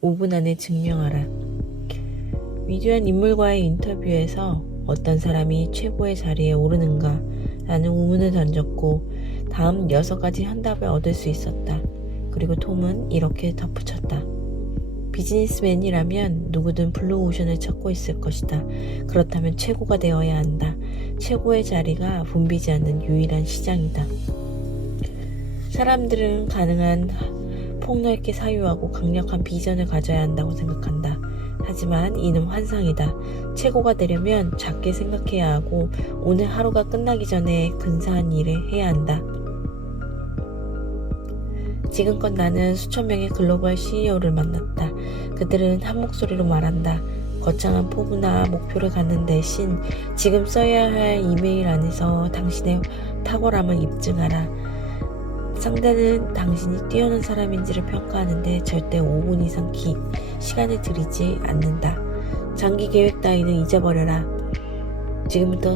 5분 안에 증명하라. 위대한 인물과의 인터뷰에서 어떤 사람이 최고의 자리에 오르는가 라는 의문을 던졌고 다음 6가지 현답을 얻을 수 있었다. 그리고 톰은 이렇게 덧붙였다. 비즈니스맨이라면 누구든 블루오션을 찾고 있을 것이다. 그렇다면 최고가 되어야 한다. 최고의 자리가 붐비지 않는 유일한 시장이다. 사람들은 가능한 폭넓게 사유하고 강력한 비전을 가져야 한다고 생각한다. 하지만 이는 환상이다. 최고가 되려면 작게 생각해야 하고 오늘 하루가 끝나기 전에 근사한 일을 해야 한다. 지금껏 나는 수천 명의 글로벌 CEO를 만났다. 그들은 한 목소리로 말한다. 거창한 포부나 목표를 갖는 대신 지금 써야 할 이메일 안에서 당신의 탁월함을 입증하라. 상대는 당신이 뛰어난 사람인지를 평가하는데 절대 5분 이상 시간을 들이지 않는다. 장기 계획 따위는 잊어버려라. 지금부터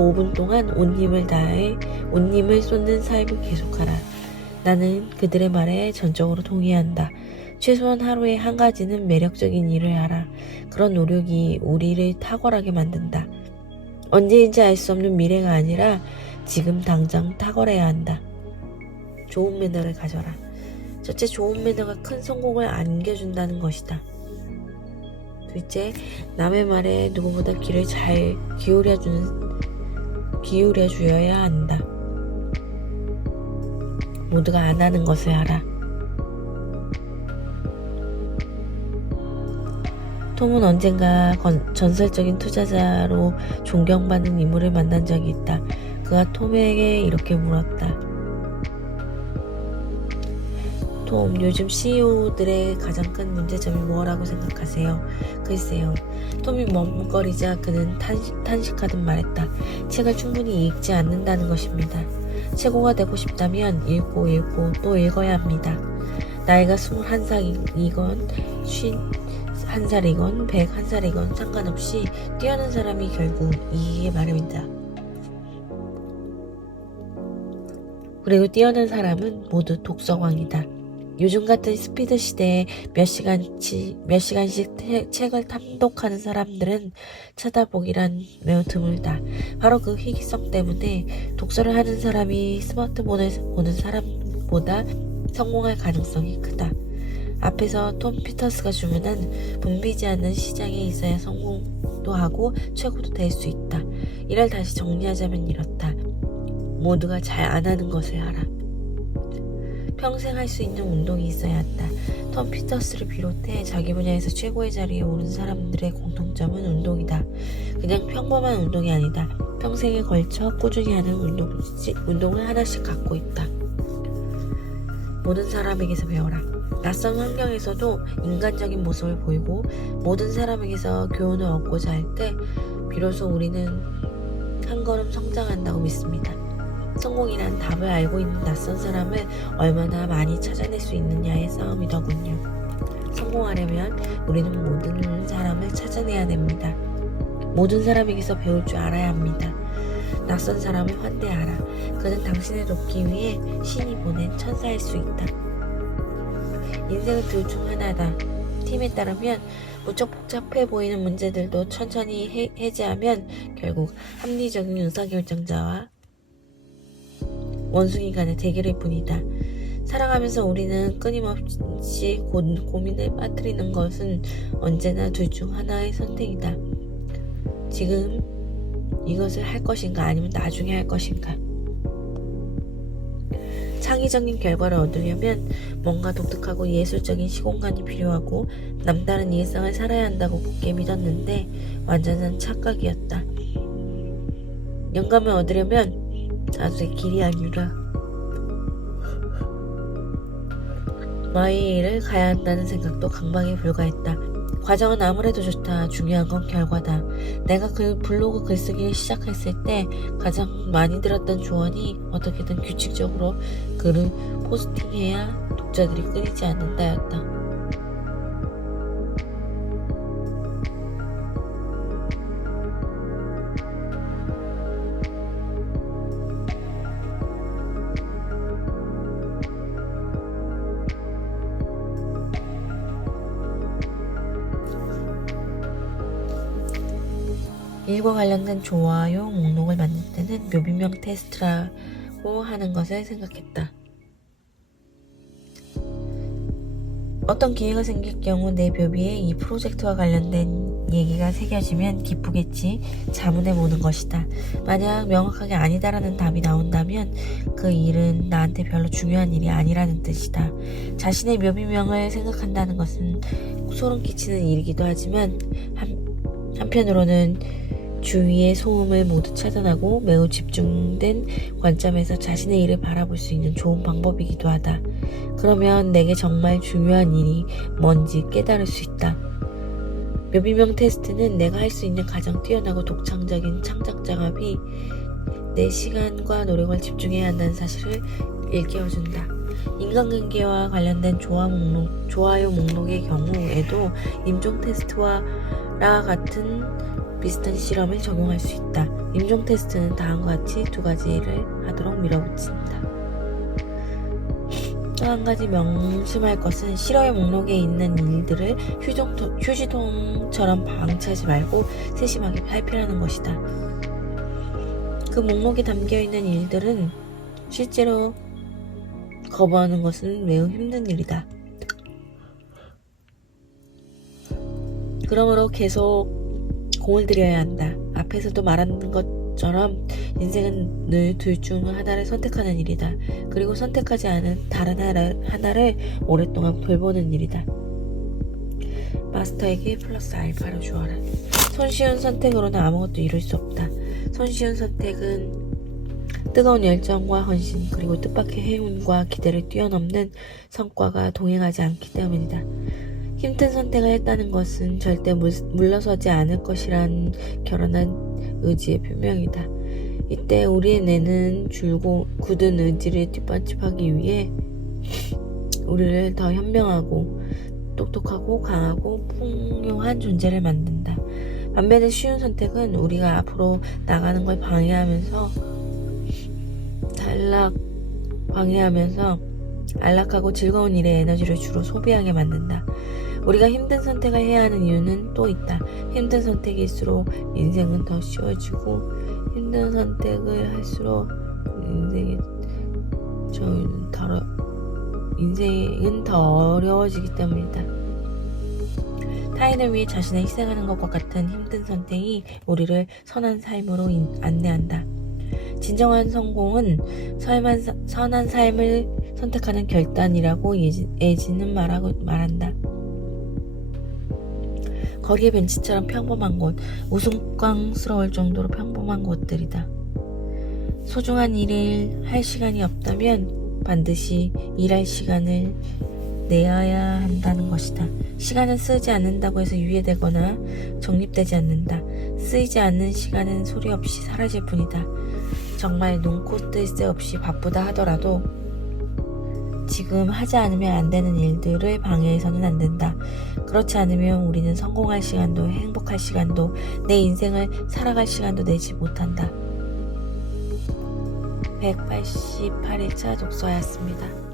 5분 동안 온 힘을 쏟는 삶을 계속하라. 나는 그들의 말에 전적으로 동의한다. 최소한 하루에 한 가지는 매력적인 일을 하라. 그런 노력이 우리를 탁월하게 만든다. 언제인지 알 수 없는 미래가 아니라 지금 당장 탁월해야 한다. 좋은 매너를 가져라. 첫째, 좋은 매너가 큰 성공을 안겨준다는 것이다. 둘째, 남의 말에 누구보다 귀를 잘 기울여 주어야 한다. 모두가 안 하는 것을 하라. 톰은 언젠가 전설적인 투자자로 존경받는 인물을 만난 적이 있다. 그가 톰에게 이렇게 물었다. 톰, 요즘 CEO들의 가장 큰 문제점이 뭐라고 생각하세요? 글쎄요. 톰이 머뭇거리자 그는 탄식하듯 말했다. 책을 충분히 읽지 않는다는 것입니다. 최고가 되고 싶다면 읽고 또 읽어야 합니다. 나이가 21살이건 51살이건 101살이건 상관없이 뛰어난 사람이 결국 이기게 마련이다. 그리고 뛰어난 사람은 모두 독서광이다. 요즘 같은 스피드 시대에 몇 시간씩 책을 탐독하는 사람들은 찾아보기란 매우 드물다. 바로 그 희귀성 때문에 독서를 하는 사람이 스마트폰을 보는 사람보다 성공할 가능성이 크다. 앞에서 톰 피터스가 주문한 붐비지 않는 시장에 있어야 성공도 하고 최고도 될 수 있다. 이를 다시 정리하자면 이렇다. 모두가 잘 안 하는 것을 하라. 평생 할 수 있는 운동이 있어야 한다. 톰 피터스를 비롯해 자기 분야에서 최고의 자리에 오른 사람들의 공통점은 운동이다. 그냥 평범한 운동이 아니다. 평생에 걸쳐 꾸준히 하는 운동을 하나씩 갖고 있다. 모든 사람에게서 배워라. 낯선 환경에서도 인간적인 모습을 보이고 모든 사람에게서 교훈을 얻고자 할 때 비로소 우리는 한 걸음 성장한다고 믿습니다. 성공이란 답을 알고 있는 낯선 사람을 얼마나 많이 찾아낼 수 있느냐의 싸움이더군요. 성공하려면 우리는 모든 사람을 찾아내야 됩니다. 모든 사람에게서 배울 줄 알아야 합니다. 낯선 사람을 환대하라. 그는 당신을 돕기 위해 신이 보낸 천사일 수 있다. 인생은 둘 중 하나다. 팀에 따르면 무척 복잡해 보이는 문제들도 천천히 해제하면 결국 합리적인 의사결정자와 원숭이 간의 대결일 뿐이다. 살아가면서 우리는 끊임없이 고민을 빠뜨리는 것은 언제나 둘 중 하나의 선택이다. 지금 이것을 할 것인가 아니면 나중에 할 것인가. 창의적인 결과를 얻으려면 뭔가 독특하고 예술적인 시공간이 필요하고 남다른 일상을 살아야 한다고 굳게 믿었는데 완전한 착각이었다. 영감을 얻으려면 아주의 길이 아니라 마의 일을 가야 한다는 생각도 강박에 불과했다. 과정은 아무래도 좋다. 중요한 건 결과다. 내가 그 블로그 글쓰기를 시작했을 때 가장 많이 들었던 조언이 어떻게든 규칙적으로 글을 포스팅해야 독자들이 끊이지 않는다였다. 일과 관련된 좋아요 목록을 만들 때는 묘비명 테스트라고 하는 것을 생각했다. 어떤 기회가 생길 경우 내 묘비에 이 프로젝트와 관련된 얘기가 새겨지면 기쁘겠지. 자문해보는 것이다. 만약 명확하게 아니다라는 답이 나온다면 그 일은 나한테 별로 중요한 일이 아니라는 뜻이다. 자신의 묘비명을 생각한다는 것은 소름 끼치는 일이기도 하지만 한편으로는 주위의 소음을 모두 차단하고 매우 집중된 관점에서 자신의 일을 바라볼 수 있는 좋은 방법이기도 하다. 그러면 내게 정말 중요한 일이 뭔지 깨달을 수 있다. 묘비명 테스트는 내가 할 수 있는 가장 뛰어나고 독창적인 창작 작업이 내 시간과 노력을 집중해야 한다는 사실을 일깨워준다. 인간관계와 관련된 좋아요 목록의 경우에도 임종 테스트와 같은 비슷한 실험을 적용할 수 있다. 임종 테스트는 다음과 같이 두 가지를 하도록 밀어붙인다. 또 한 가지 명심할 것은 싫어요 목록에 있는 일들을 휴지통처럼 방치하지 말고 세심하게 살피라는 것이다. 그 목록에 담겨있는 일들은 실제로 거부하는 것은 매우 힘든 일이다. 그러므로 계속 공을 들여야 한다. 앞에서도 말한 것처럼 인생은 늘 둘 중 하나를 선택하는 일이다. 그리고 선택하지 않은 다른 하나를 오랫동안 돌보는 일이다. 마스터에게 플러스 알파를 주어라. 손쉬운 선택으로는 아무것도 이룰 수 없다. 손쉬운 선택은 뜨거운 열정과 헌신 그리고 뜻밖의 행운과 기대를 뛰어넘는 성과가 동행하지 않기 때문이다. 힘든 선택을 했다는 것은 절대 물러서지 않을 것이란 결연한 의지의 표명이다. 이때 우리의 뇌는 줄고 굳은 의지를 뒷받침하기 위해 우리를 더 현명하고 똑똑하고 강하고 풍요한 존재를 만든다. 반면에 쉬운 선택은 우리가 앞으로 나가는 걸 방해하면서 안락하고 즐거운 일에 에너지를 주로 소비하게 만든다. 우리가 힘든 선택을 해야 하는 이유는 또 있다. 힘든 선택일수록 인생은 더 쉬워지고 힘든 선택을 할수록 인생은 더 어려워지기 때문이다. 타인을 위해 자신을 희생하는 것과 같은 힘든 선택이 우리를 선한 삶으로 안내한다. 진정한 성공은 선한 삶을 선택하는 결단이라고 예지는 말한다. 거리의 벤치처럼 평범한 곳, 우스꽝스러울 정도로 평범한 곳들이다. 소중한 일을 할 시간이 없다면 반드시 일할 시간을 내어야 한다는 것이다. 시간은 쓰지 않는다고 해서 유예되거나 정립되지 않는다. 쓰이지 않는 시간은 소리 없이 사라질 뿐이다. 정말 눈코 뜰 새 없이 바쁘다 하더라도 지금 하지 않으면 안 되는 일들을 방해해서는 안 된다. 그렇지 않으면 우리는 성공할 시간도 행복할 시간도 내 인생을 살아갈 시간도 내지 못한다. 188일차 독서였습니다.